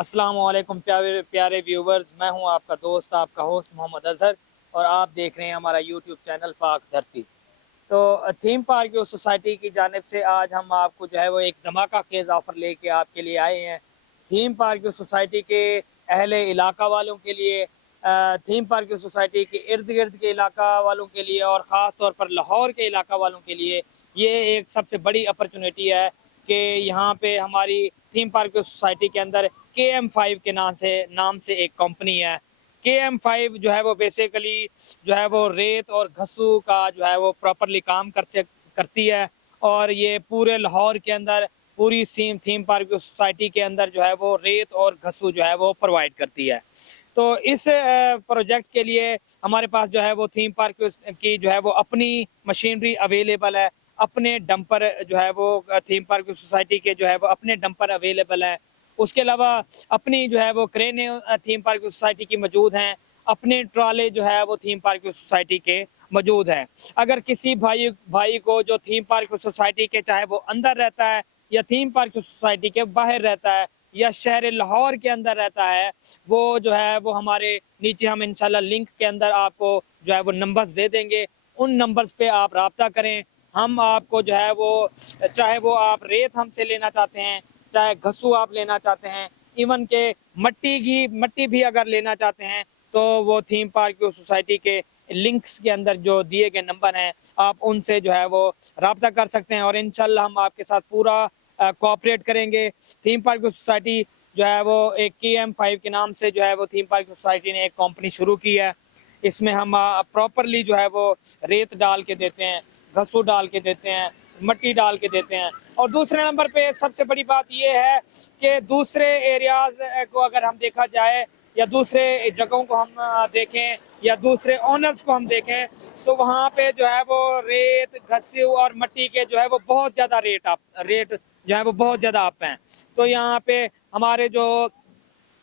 अस्सलाम वालेकुम प्यारे प्यारे व्यूवर्स, मैं हूं आपका दोस्त आपका होस्ट मोहम्मद अजहर और आप देख रहे हैं हमारा यूट्यूब चैनल पाक धरती। तो थीम पार्क सोसाइटी की जानिब से आज हम आपको जो है वो एक धमाका खेज ऑफ़र लेके आपके लिए आए हैं। थीम पार्क सोसाइटी के अहले इलाका वालों के लिए, थीम पार्क सोसाइटी के इर्द गिर्द के इलाका वालों के लिए और ख़ास तौर पर लाहौर के इलाका वालों के लिए ये एक सबसे बड़ी अपॉर्चुनिटी है कि यहाँ पे हमारी थीम पार्क सोसाइटी के अंदर KM5 के नाम से एक कंपनी है। KM5 जो है वो बेसिकली जो है वो रेत और घसू का जो है वो प्रॉपरली काम करती है और ये पूरे लाहौर के अंदर पूरी थीम पार्क सोसाइटी के अंदर जो है वो रेत और घसू जो है वो प्रोवाइड करती है। तो इस प्रोजेक्ट के लिए हमारे पास जो है वो थीम पार्क की जो है वो अपनी मशीनरी अवेलेबल है, अपने डंपर जो है वो थीम पार्क सोसाइटी के जो है वो अपने डंपर अवेलेबल है। उसके अलावा अपनी जो है वो क्रेनें थीम पार्क सोसाइटी की मौजूद हैं, अपने ट्राले जो है वो थीम पार्क सोसाइटी के मौजूद हैं। अगर किसी भाई भाई को जो थीम पार्क सोसाइटी के चाहे वो अंदर रहता है या थीम पार्क सोसाइटी के बाहर रहता है या शहर लाहौर के अंदर रहता है, वो जो है वो हमारे नीचे हम इंशाल्लाह लिंक के अंदर आपको जो है वो नंबर्स दे देंगे। उन नंबर्स पे आप राब्ता करें। हम आपको जो है वो चाहे वो आप रेत हमसे लेना चाहते हैं, चाहे घसू आप लेना चाहते हैं, इवन के मट्टी भी अगर लेना चाहते हैं तो वो थीम पार्क सोसाइटी के लिंक्स के अंदर जो दिए गए नंबर हैं आप उनसे जो है वो राब्ता कर सकते हैं और इंशाल्लाह हम आपके साथ पूरा कोऑपरेट करेंगे। थीम पार्क सोसाइटी जो है वो एक KM5 के नाम से जो है वो थीम पार्क सोसाइटी ने एक कंपनी शुरू की है। इसमें हम प्रॉपरली जो है वो रेत डाल के देते हैं, घसू डाल के देते हैं, मट्टी डाल के देते हैं। और दूसरे नंबर पे सबसे बड़ी बात ये है कि दूसरे एरियाज को अगर हम देखा जाए या दूसरे जगहों को हम देखें या दूसरे ओनर्स को हम देखें तो वहाँ पे जो है वो रेत घसी और मट्टी के जो है वो बहुत ज़्यादा रेट जो है वो बहुत ज़्यादा अप हैं। तो यहाँ पे हमारे जो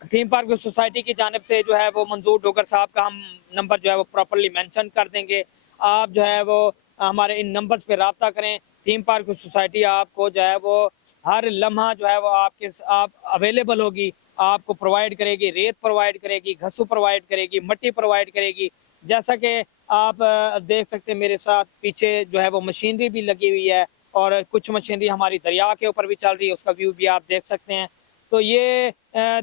थीम पार्क सोसाइटी की जानिब से जो है वो मंजूर डोगर साहब का हम नंबर जो है वो प्रॉपरली मेंशन कर देंगे। आप जो है वो हमारे इन नंबर्स पे राब्ता करें। थीम पार्क सोसाइटी आपको जो है वो हर लम्हा जो है वो आप अवेलेबल होगी, आपको प्रोवाइड करेगी, रेत प्रोवाइड करेगी, घसू प्रोवाइड करेगी, मट्टी प्रोवाइड करेगी। जैसा कि आप देख सकते हैं मेरे साथ पीछे जो है वो मशीनरी भी लगी हुई है और कुछ मशीनरी हमारी दरिया के ऊपर भी चल रही है, उसका व्यू भी आप देख सकते हैं। तो ये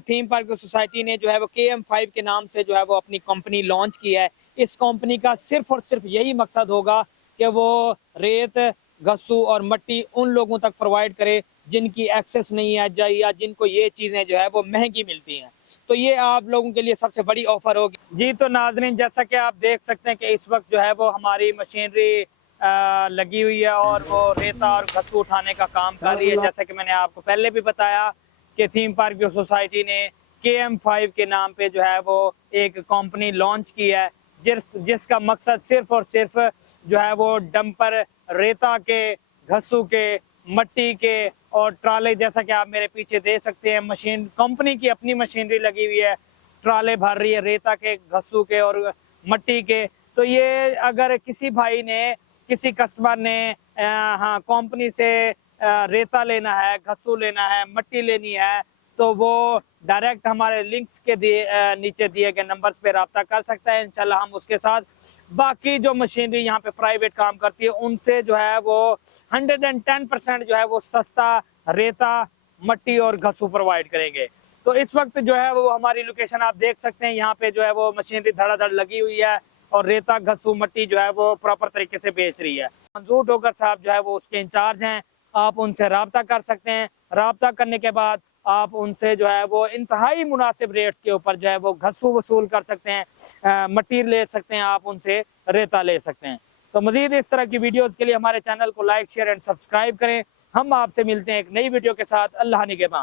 थीम पार्क सोसाइटी ने जो है वो KM5 के नाम से जो है वो अपनी कंपनी लॉन्च की है। इस कंपनी का सिर्फ और सिर्फ यही मकसद होगा कि वो रेत घसू और मट्टी उन लोगों तक प्रोवाइड करे जिनकी एक्सेस नहीं है या जिनको ये चीज़ें जो है वो महंगी मिलती हैं। तो ये आप लोगों के लिए सबसे बड़ी ऑफर होगी जी। तो नाजरीन, जैसा कि आप देख सकते हैं कि इस वक्त जो है वो हमारी मशीनरी लगी हुई है और वो रेता और घसू उठाने का काम कर रही है। जैसा कि मैंने आपको पहले भी बताया कि थीम पार्क सोसाइटी ने KM5 के नाम पे जो है वो एक कंपनी लॉन्च की है जिसका मकसद सिर्फ और सिर्फ जो है वो डंपर रेता के, घसू के, मट्टी के और ट्राले, जैसा कि आप मेरे पीछे दे सकते हैं, मशीन कंपनी की अपनी मशीनरी लगी हुई है, ट्राले भर रही है रेता के, घसू के और मट्टी के। तो ये अगर किसी भाई ने, किसी कस्टमर ने हाँ कंपनी से रेता लेना है, घसू लेना है, मट्टी लेनी है तो वो डायरेक्ट हमारे लिंक्स के नीचे दिए गए नंबर्स पे राब्ता कर सकता है। इंशाल्लाह हम उसके साथ बाकी जो मशीनरी यहाँ पे प्राइवेट काम करती है उनसे जो है वो 110% जो है वो सस्ता रेता, मट्टी और घसू प्रोवाइड करेंगे। तो इस वक्त जो है वो हमारी लोकेशन आप देख सकते हैं, यहाँ पे जो है वो मशीनरी धड़ाधड़ लगी हुई है और रेता, घसू, मट्टी जो है वो प्रॉपर तरीके से बेच रही है। मंजूर डोगर साहब जो है वो उसके इंचार्ज हैं, आप उनसे राब्ता कर सकते हैं। राब्ता करने के बाद आप उनसे जो है वो इंतहाई मुनासिब रेट के ऊपर जो है वो घसू वसूल कर सकते हैं, मट्टी ले सकते हैं, आप उनसे रेता ले सकते हैं। तो मजीद इस तरह की वीडियोस के लिए हमारे चैनल को लाइक, शेयर एंड सब्सक्राइब करें। हम आपसे मिलते हैं एक नई वीडियो के साथ। अल्लाह निगहबान।